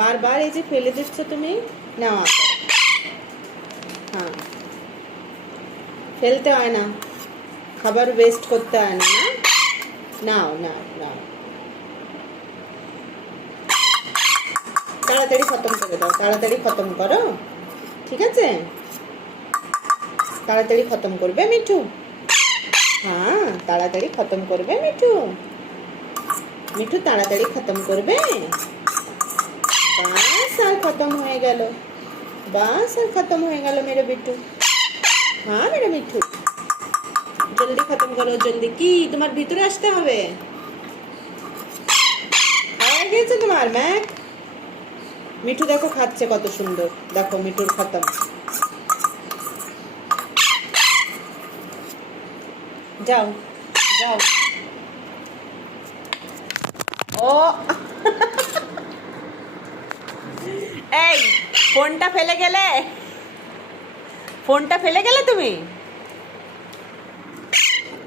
বারবার এই যে ফেলে দিচ্ছ তুমি। নাও হ্যাঁ, ফেলতে হয় না, খাবার ওয়েস্ট করতে হয় না। না, নাও নাও নাও, তাড়াতাড়ি খতম করে দাও, তাড়াতাড়ি খতম করো। ঠিক আছে, তাড়াতাড়ি খতম করবে মিঠু। হ্যাঁ, তাড়াতাড়ি খতম করবে মিঠু। মিঠু তাড়াতাড়ি খতম করবে। বাস আর খতম হয়ে গেল, বাস আর খতম হয়ে গেল মেরে বিট্টু। হ্যাঁ মেরে মিঠু, জলদি খতম করো, জলদি। কি তোমার ভিতরে আসতে হবে? হয়ে গেছে তোমার ম্যাক। মিঠু দেখো খাচ্ছে কত সুন্দর, দেখো মিঠুর খতম। যাও যাও। ও এই ফোনটা ফেলে গেলে, ফোনটা ফেলে গেলে তুমি।